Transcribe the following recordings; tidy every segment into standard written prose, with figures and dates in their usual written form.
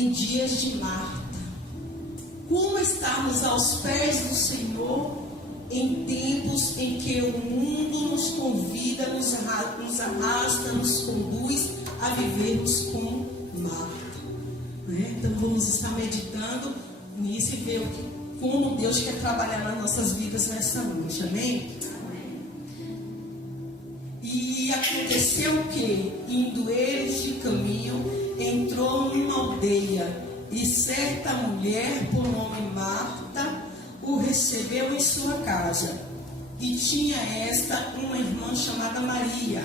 em dias de Marta. Como estarmos aos pés do Senhor em tempos em que o mundo nos convida, nos arrasta, nos conduz a vivermos como Marta, né? Então vamos estar meditando nisso e ver como Deus quer trabalhar nas nossas vidas nessa noite, amém? E aconteceu que, indo eles de caminho, entrou numa aldeia, e certa mulher, por nome Marta, o recebeu em sua casa. E tinha esta uma irmã chamada Maria,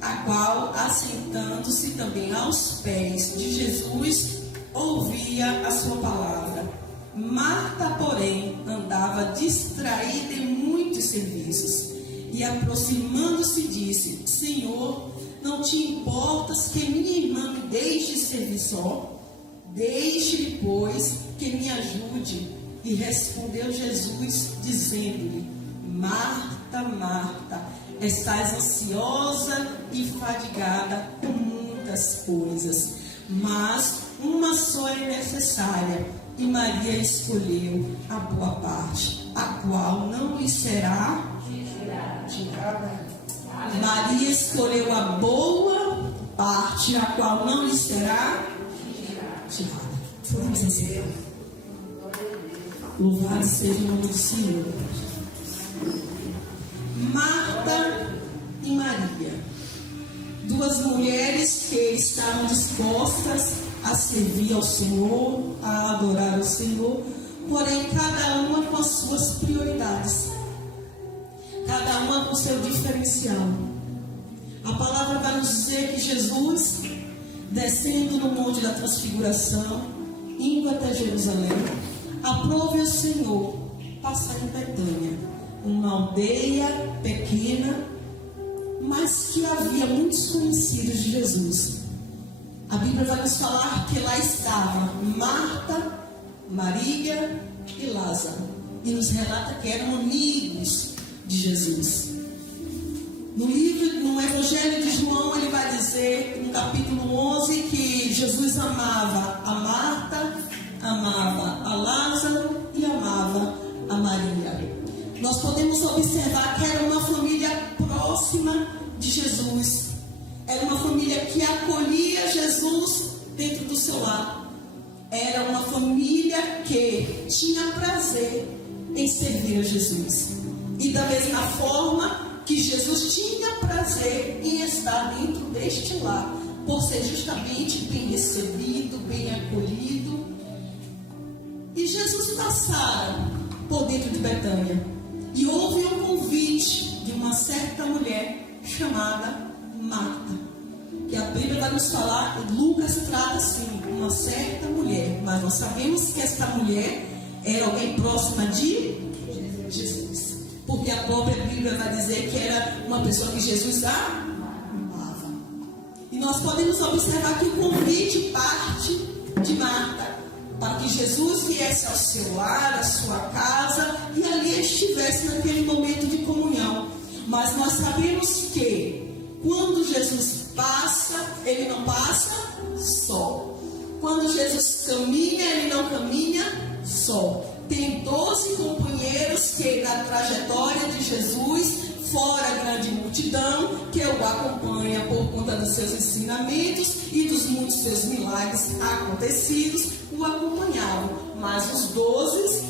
a qual, assentando-se também aos pés de Jesus, ouvia a sua palavra. Marta, porém, andava distraída em muitos serviços, e aproximando-se disse: Senhor, não te importas que minha irmã me deixe servir só? Deixe-lhe, pois, que me ajude. E respondeu Jesus, dizendo-lhe: Marta, Marta, estás ansiosa e fadigada com muitas coisas, mas uma só é necessária, e Maria escolheu a boa parte, a qual não lhe será tirada. Maria escolheu a boa parte, a qual não lhe será tirada. Vamos assim. Louvado seja o nome do Senhor. Marta e Maria, duas mulheres que estavam dispostas a servir ao Senhor, a adorar ao Senhor, porém cada uma com as suas prioridades, cada uma com o seu diferencial. A palavra vai nos dizer que Jesus, descendo no Monte da Transfiguração, indo até Jerusalém, aprove ao Senhor passar em Betânia, uma aldeia pequena, mas que havia muitos conhecidos de Jesus. A Bíblia vai nos falar que lá estava Marta, Maria e Lázaro, e nos relata que eram amigos de Jesus. No Evangelho de João, ele vai dizer, no capítulo 11, que Jesus amava a Marta, amava a Lázaro e amava a Maria. Nós podemos observar que era uma família próxima de Jesus. Era uma família que acolhia Jesus dentro do seu lar. Era uma família que tinha prazer em servir a Jesus. E da mesma forma que Jesus tinha prazer em estar dentro deste lar, por ser justamente bem recebido, bem acolhido. E Jesus passara por dentro de Betânia, e houve um convite de uma certa mulher chamada Marta, que a Bíblia vai nos falar, Lucas trata assim, uma certa mulher, mas nós sabemos que esta mulher era alguém próxima de Jesus, porque a própria Bíblia vai dizer que era uma pessoa que Jesus amava. E nós podemos observar que o convite parte de Marta, para que Jesus viesse ao seu lar, à sua casa, e ali estivesse naquele momento de comunhão. Mas nós sabemos que quando Jesus passa, ele não passa só. Quando Jesus caminha, ele não caminha só. Tem 12 companheiros que na trajetória de Jesus, fora a grande multidão, que o acompanha por conta dos seus ensinamentos e dos muitos seus milagres acontecidos, o acompanhavam. Mas os 12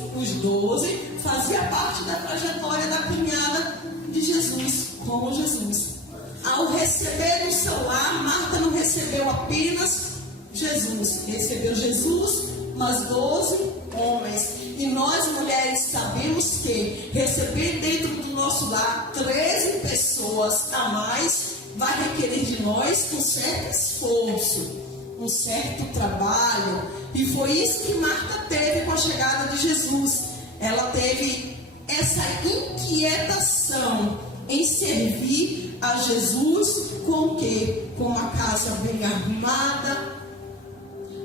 faziam parte da trajetória da caminhada de Jesus, com Jesus. Ao receber o seu lar, Marta não recebeu apenas Jesus, recebeu Jesus, mas 12 homens. E nós, mulheres, sabemos que receber dentro do nosso lar 13 pessoas a mais vai requerer de nós um certo esforço, um certo trabalho. E foi isso que Marta teve com a chegada de Jesus. Ela teve essa inquietação em servir a Jesus com o quê? Com uma casa bem arrumada,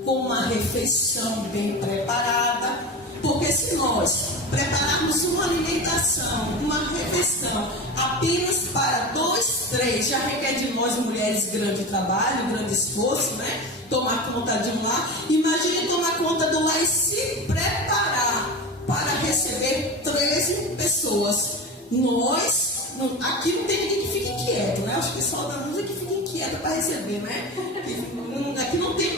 com uma refeição bem preparada. Porque se nós prepararmos uma alimentação, uma refeição apenas para 2 3 já requer de nós mulheres grande trabalho, grande esforço, né? Tomar conta de um lar. Imagine tomar conta do lar e se preparar para receber 13 pessoas. Nós, aqui não tem ninguém que fique inquieto, né? Acho que só da música que fica inquieto para receber, né? Aqui não tem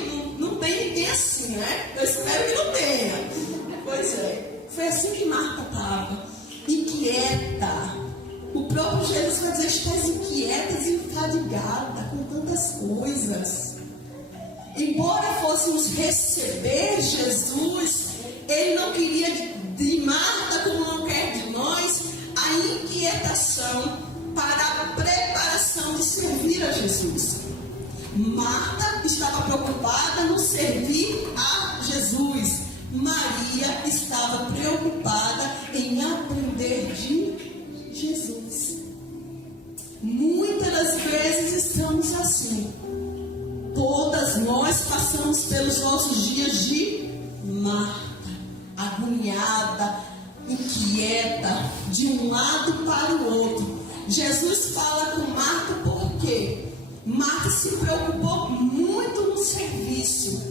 ninguém assim, né? Eu espero que não tenha. Pois é, foi assim que Marta estava, inquieta. O próprio Jesus vai dizer: estás inquieta e enfadigada com tantas coisas. Embora fôssemos receber Jesus, Ele não queria de Marta, como não quer de nós, a inquietação para a preparação de servir a Jesus. Marta estava preocupada no servir a Jesus. Maria estava preocupada em aprender de Jesus. Muitas das vezes estamos assim. Todas nós passamos pelos nossos dias de Marta, agoniada, inquieta, de um lado para o outro. Jesus fala com Marta por quê? Marta se preocupou muito no serviço,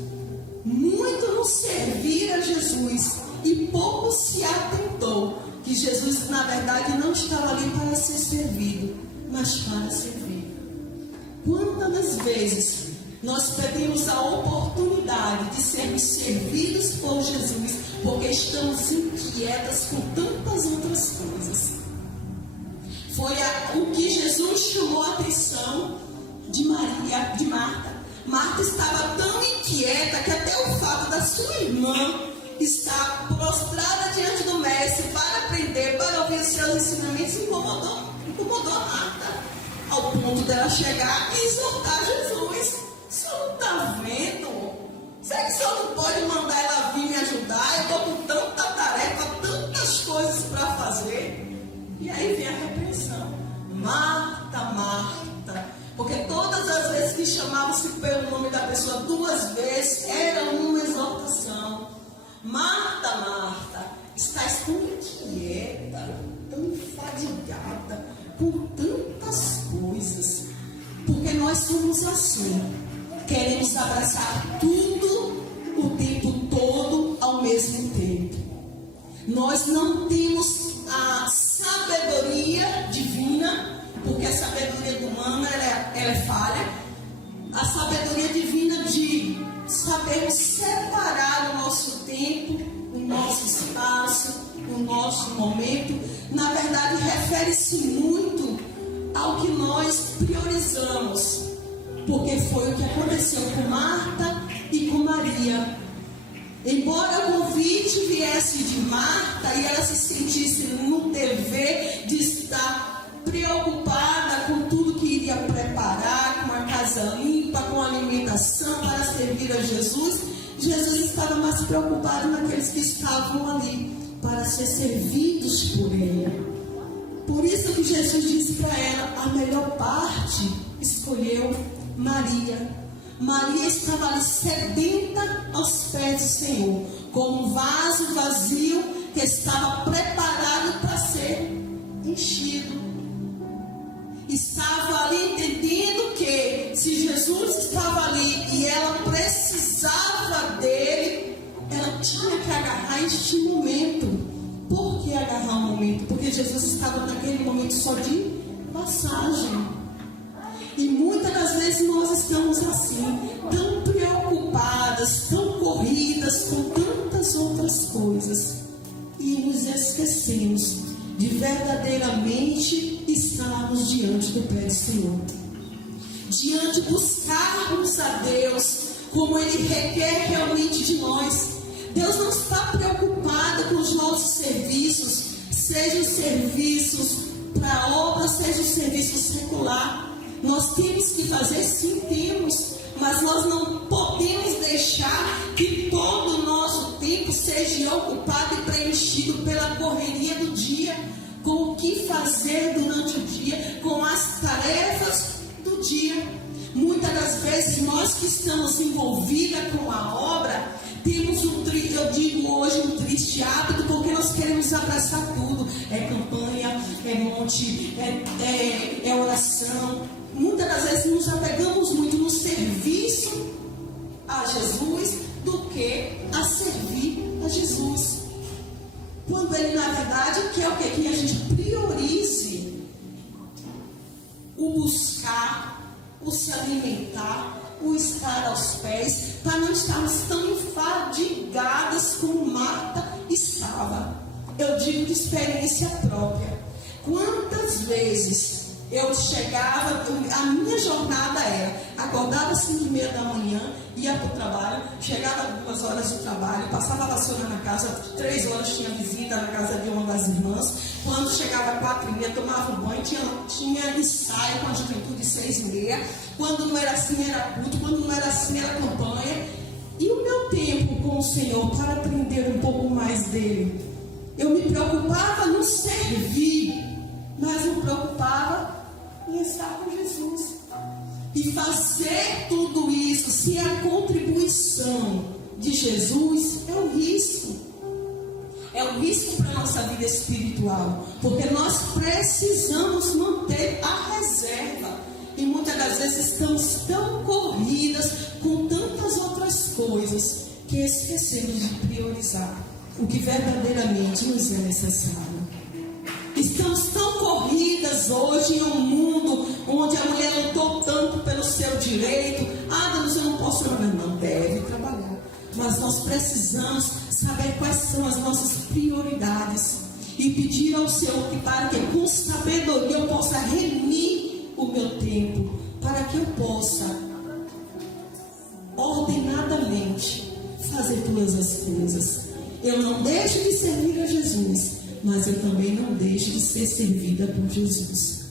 muito no servir a Jesus, e pouco se atentou que Jesus, na verdade, não estava ali para ser servido, mas para servir. Quantas vezes nós perdemos a oportunidade de sermos servidos por Jesus porque estamos inquietas com tantas outras coisas? Foi o que Jesus chamou a atenção de Maria, de Marta. Marta estava tão inquieta que até o fato da sua irmã estar prostrada diante do mestre para aprender, para ouvir os seus ensinamentos, incomodou a Marta, ao ponto dela chegar e exortar Jesus. O senhor não está vendo? Será que o senhor não pode mandar ela vir me ajudar? Eu estou com tanta tarefa, tantas coisas para fazer. E aí vem a repreensão: Marta, Marta. Porque todas as vezes que chamavam-se pelo nome da pessoa 2 vezes, era uma exortação. Marta, Marta, estás tão inquieta, tão enfadigada, com tantas coisas. Porque nós somos assim. Queremos abraçar tudo o tempo todo ao mesmo tempo. Nós não temos a sabedoria divina, porque a sabedoria humana ela é falha. A sabedoria divina de sabermos separar o nosso tempo, o nosso espaço, o nosso momento, na verdade refere-se muito ao que nós priorizamos, porque foi o que aconteceu com Marta e com Maria. Embora o convite viesse de Marta e ela se sentisse no dever de estar preocupada com tudo que iria preparar, com a casa limpa, com a alimentação para servir a Jesus, Jesus estava mais preocupado naqueles que estavam ali para ser servidos por Ele. Por isso que Jesus disse para ela: a melhor parte escolheu Maria. Maria estava ali sedenta aos pés do Senhor, como um vaso vazio que estava preparado para ser enchido. Estava ali entendendo que se Jesus estava ali e ela precisava dele, ela tinha que agarrar este momento. Por que agarrar um momento? Porque Jesus estava naquele momento só de passagem. E muitas das vezes nós estamos assim, tão preocupadas, tão corridas com tantas outras coisas, e nos esquecemos de verdadeiramente estarmos diante do pé do Senhor, diante de buscarmos a Deus como Ele requer realmente de nós. Deus não está preocupado com os nossos serviços, sejam serviços para a obra, sejam serviços secular. Nós temos que fazer, sim, temos, mas nós não podemos deixar que todo o nosso tempo seja ocupado e preenchido pela correria do dia, com o que fazer durante o dia, com as tarefas do dia. Muitas das vezes nós que estamos envolvidas com a obra, temos eu digo hoje um triste hábito, porque nós queremos abraçar tudo. É campanha, é monte, é oração. Muitas das vezes nos apegamos muito no serviço a Jesus do que a servir a Jesus. Quando ele, na verdade, quer o quê? Que a gente priorize o buscar, o se alimentar, o estar aos pés, para não estarmos tão enfadigadas como Marta estava. Eu digo de experiência própria. Quantas vezes eu chegava, a minha jornada era, acordava às 5h30 da manhã, ia para o trabalho, chegava às 2 horas do trabalho, passava a vassoura na casa, 3 horas tinha visita na casa de uma das irmãs. Quando chegava às 4h30, tomava um banho, tinha ensaio com a juventude 6h30. Quando não era assim, era culto. Quando não era assim, era campanha. E o meu tempo com o Senhor, para aprender um pouco mais dele, eu me preocupava no servir, mas me preocupava em estar com Jesus. E fazer tudo isso sem a contribuição de Jesus é um risco. É um risco para a nossa vida espiritual. Porque nós precisamos manter a reserva. E muitas das vezes estamos tão corridas com tantas outras coisas que esquecemos de priorizar o que verdadeiramente nos é necessário. Estamos tão corridas hoje em um mundo onde a mulher lutou tanto pelo seu direito. Deus, eu não posso trabalhar. Não, deve trabalhar. Mas nós precisamos saber quais são as nossas prioridades e pedir ao Senhor que, para que com sabedoria eu possa remir o meu tempo, para que eu possa ordenadamente fazer todas as coisas. Eu não deixo de servir a Jesus, mas eu também não deixo de ser servida por Jesus.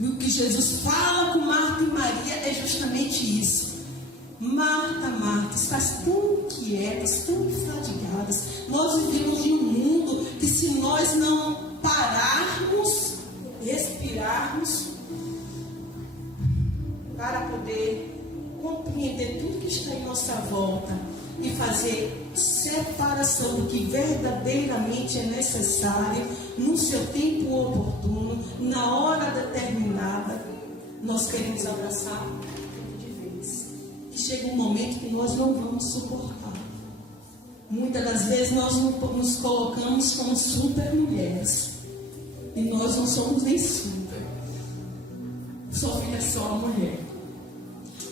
E o que Jesus fala com Marta e Maria é justamente isso. Marta, Marta, estás tão inquietas, tão enfadigadas. Nós vivemos em um mundo que, se nós não pararmos, respirarmos, para poder compreender tudo que está em nossa volta e fazer separação do que verdadeiramente é necessário no seu tempo oportuno, na hora determinada, nós queremos abraçar de vez. E chega um momento que nós não vamos suportar. Muitas das vezes nós nos colocamos como super mulheres e nós não somos nem super. Sofia é só a mulher.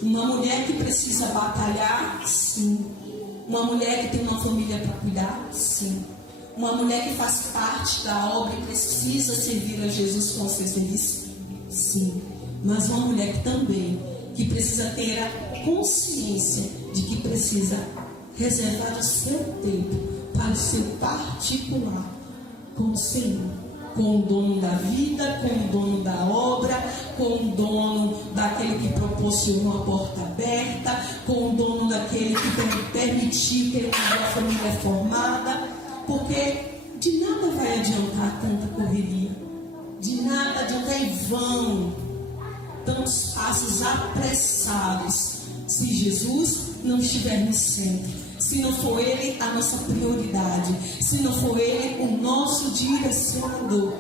Uma mulher que precisa batalhar, sim. Uma mulher que tem uma família para cuidar, sim. Uma mulher que faz parte da obra e precisa servir a Jesus com o seu serviço, sim. Mas uma mulher também que precisa ter a consciência de que precisa reservar o seu tempo para o seu particular com o Senhor, com o dono da vida, com o dono da obra, com o dono daquele que proporcionou a porta aberta, com o dono daquele que permitiu ter uma família formada, porque de nada vai adiantar tanta correria, de nada adianta em vão tantos passos apressados, se Jesus não estiver no centro, se não for Ele a nossa prioridade, se não for Ele o nosso direcionador.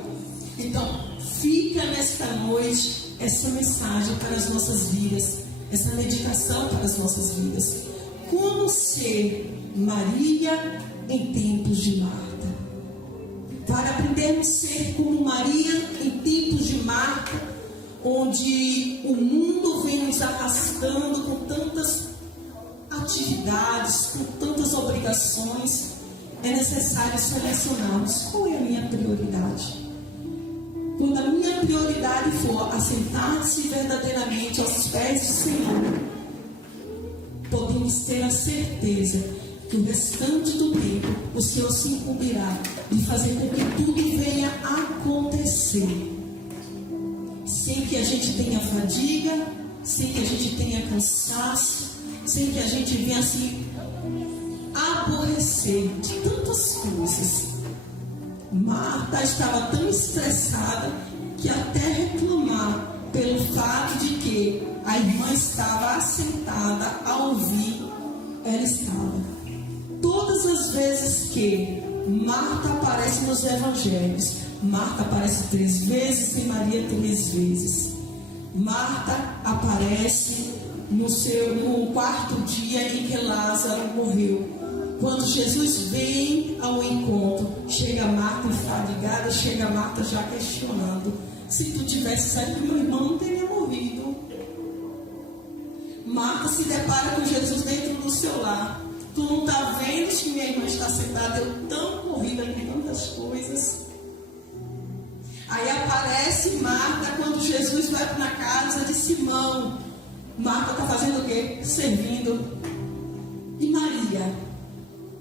Então, fica nesta noite essa mensagem para as nossas vidas, essa meditação para as nossas vidas. Como ser Maria em tempos de Marta? Para aprendermos a ser como Maria em tempos de Marta, onde o mundo vem nos arrastando com tantas atividades, com tantas obrigações, é necessário selecionarmos qual é a minha prioridade. Quando a minha prioridade for assentar-se verdadeiramente aos pés do Senhor, podemos ter a certeza que o restante do tempo o Senhor se incumbirá de fazer com que tudo venha a acontecer, sem que a gente tenha fadiga, sem que a gente tenha cansaço, sem que a gente venha se aborrecer de tantas coisas. Marta estava tão estressada que até reclamar pelo fato de que a irmã estava assentada a ouvir, ela estava. Todas as vezes que Marta aparece nos evangelhos, Marta aparece 3 vezes e Maria 3 vezes. Marta aparece no 4º dia em que Lázaro morreu. Quando Jesus vem ao encontro, chega Marta enfadigada, chega Marta já questionando: se tu tivesse saído, meu irmão não teria morrido. Marta se depara com Jesus dentro do seu lar. Tu não está vendo que minha irmã está sentada, eu tão corrida com tantas coisas. Aí aparece Marta quando Jesus vai na casa de Simão. Marta está fazendo o quê? Servindo. E Maria?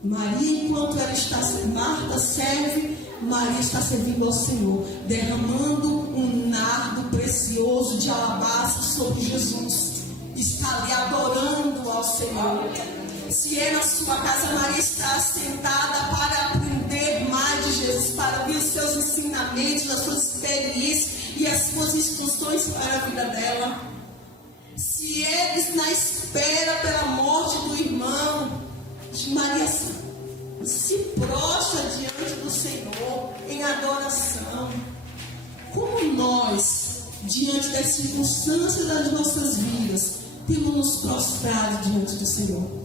Maria, enquanto ela está, Marta serve, Maria está servindo ao Senhor, derramando um nardo precioso de alabastro sobre Jesus. Está ali adorando ao Senhor. Se é na sua casa, Maria está sentada para aprender mais de Jesus, para ouvir os seus ensinamentos, as suas experiências e as suas instruções para a vida dela. Se eles na espera pela morte do irmão, Maria se prostra diante do Senhor em adoração. Como nós, diante das circunstâncias das nossas vidas, temos nos prostrado diante do Senhor?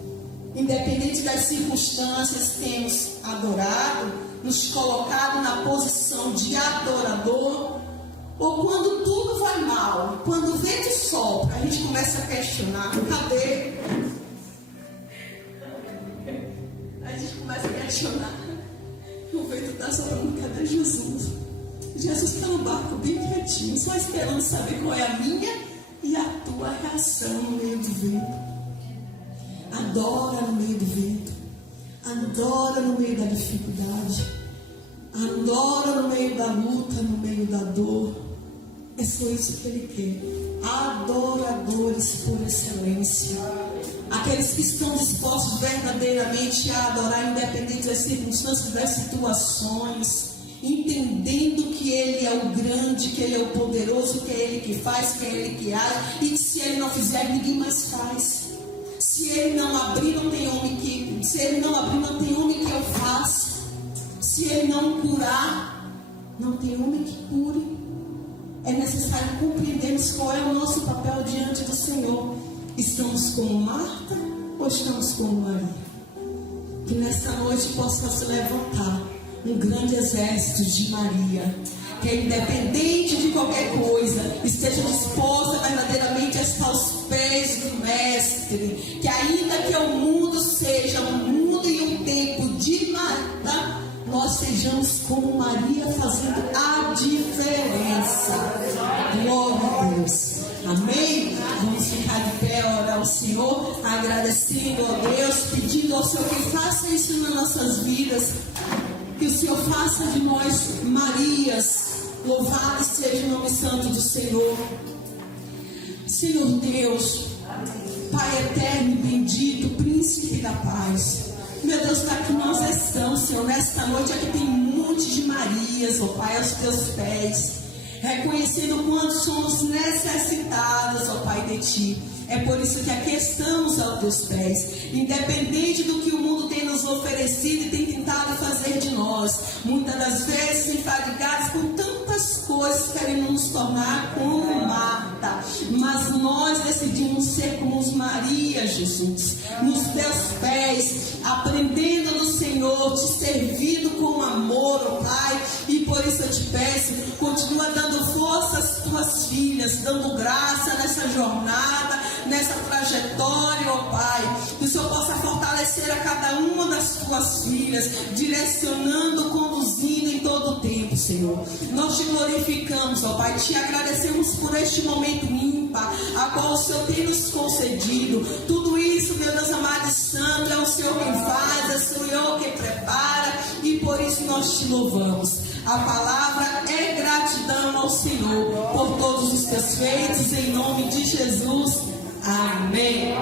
Independente das circunstâncias, temos adorado, nos colocado na posição de adorador, ou quando tudo vai mal, quando o vento sopra, a gente começa a questionar: cadê? A gente começa a questionar: o vento está soprando, cadê Jesus? Jesus está no barco bem quietinho, só esperando saber qual é a minha e a tua reação no meio do vento. Adora no meio do vento, adora no meio da dificuldade, adora no meio da luta, no meio da dor. É só isso que Ele quer. Adoradores por excelência, aqueles que estão dispostos verdadeiramente a adorar, independente das circunstâncias, das situações, entendendo que Ele é o grande, que Ele é o poderoso, que é Ele que faz, que é Ele que age, e que se Ele não fizer, ninguém mais faz. Se Ele não abrir, não tem homem que. Se Ele não abrir, não tem homem que eu faça. Se Ele não curar, não tem homem que cure. É necessário compreendermos qual é o nosso papel diante do Senhor. Estamos como Marta ou estamos como Maria? Que nesta noite possa se levantar um grande exército de Maria, que independente de qualquer coisa, esteja disposta verdadeiramente a estar aos pés do Mestre. Que ainda que o mundo seja um mundo e um tempo de Marta, nós sejamos como Maria, fazendo a diferença. Glória a Deus. Amém? Vamos ficar de pé, orar ao Senhor, agradecendo a Deus, pedindo ao Senhor que faça isso nas nossas vidas. Que o Senhor faça de nós Marias. Louvado seja o nome santo do Senhor. Senhor Deus, Pai eterno e bendito, Príncipe da paz. Meu Deus, está aqui nós estamos, Senhor, nesta noite aqui tem um monte de Marias, ó Pai, aos teus pés, reconhecendo o quanto somos necessitadas, ó Pai, de Ti. É por isso que aqui estamos aos teus pés, independente do que o mundo tem nos oferecido e tem tentado fazer de nós, muitas das vezes enfadigados com tantas coisas, querendo nos tornar como Marta, mas nós decidimos ser como os Maria, Jesus, nos teus pés, aprendendo do Senhor, te servindo com amor, ó Pai, e por isso eu te peço, continua dando força às tuas filhas, dando graça nessa jornada, nessa trajetória, ó Pai, que o Senhor possa fortalecer a cada uma das tuas filhas, direcionando, conduzindo em todo o tempo, Senhor. Nós te glorificamos, ó Pai, te agradecemos por este momento ímpar, a qual o Senhor tem nos concedido. Tudo isso, meu Deus amado e santo, é o Senhor quem faz, é o Senhor quem prepara, e por isso nós te louvamos. A palavra é gratidão ao Senhor por todos os teus feitos, em nome de Jesus. Amém.